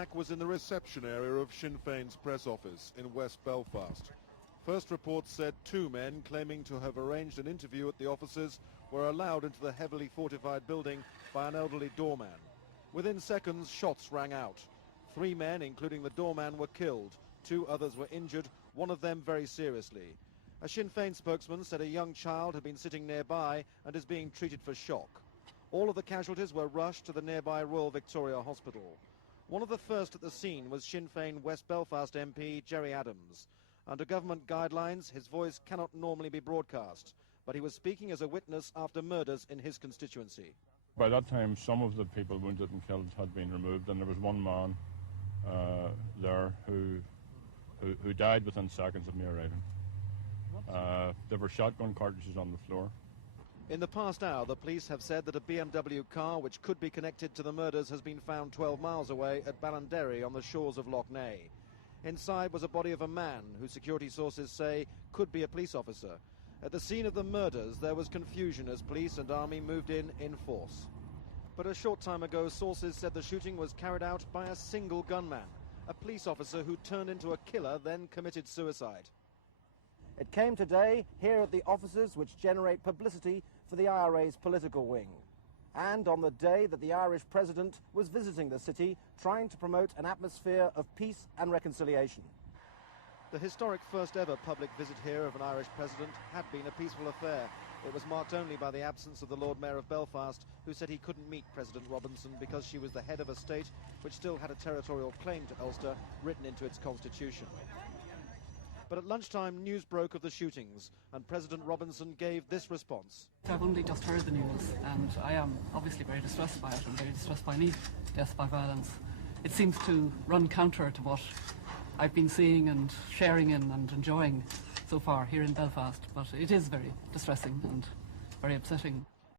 attack was in the reception area of Sinn Féin's press office in West Belfast. First reports said 2 men claiming to have arranged an interview at the offices were allowed into the heavily fortified building by an elderly doorman. Within seconds, shots rang out. 3 men, including the doorman, were killed. 2 others were injured, one of them very seriously. A Sinn Féin spokesman said a young child had been sitting nearby and is being treated for shock. All of the casualties were rushed to the nearby Royal Victoria Hospital. One of the first at the scene was Sinn Féin West Belfast MP Gerry Adams. Under government guidelines, his voice cannot normally be broadcast, but he was speaking as a witness after murders in his constituency. By that time, some of the people wounded and killed had been removed, and there was one man there who died within seconds of me arriving. There were shotgun cartridges on the floor. In the past hour, the police have said that a BMW car which could be connected to the murders has been found 12 miles away at Ballinderry on the shores of Lough Neagh. Inside was a body of a man who security sources say could be a police officer. At the scene of the murders, there was confusion as police and army moved in force. But a short time ago, sources said the shooting was carried out by a single gunman, a police officer who turned into a killer, then committed suicide. It came today here at the offices which generate publicity for the IRA's political wing. And on the day that the Irish president was visiting the city, trying to promote an atmosphere of peace and reconciliation. The historic first ever public visit here of an Irish president had been a peaceful affair. It was marked only by the absence of the Lord Mayor of Belfast, who said he couldn't meet President Robinson because she was the head of a state which still had a territorial claim to Ulster written into its constitution. But at lunchtime, news broke of the shootings, and President Robinson gave this response. I've only just heard the news, and I am obviously very distressed by it, and very distressed by any death by violence. It seems to run counter to what I've been seeing and sharing in and enjoying so far here in Belfast, but it is very distressing and very upsetting.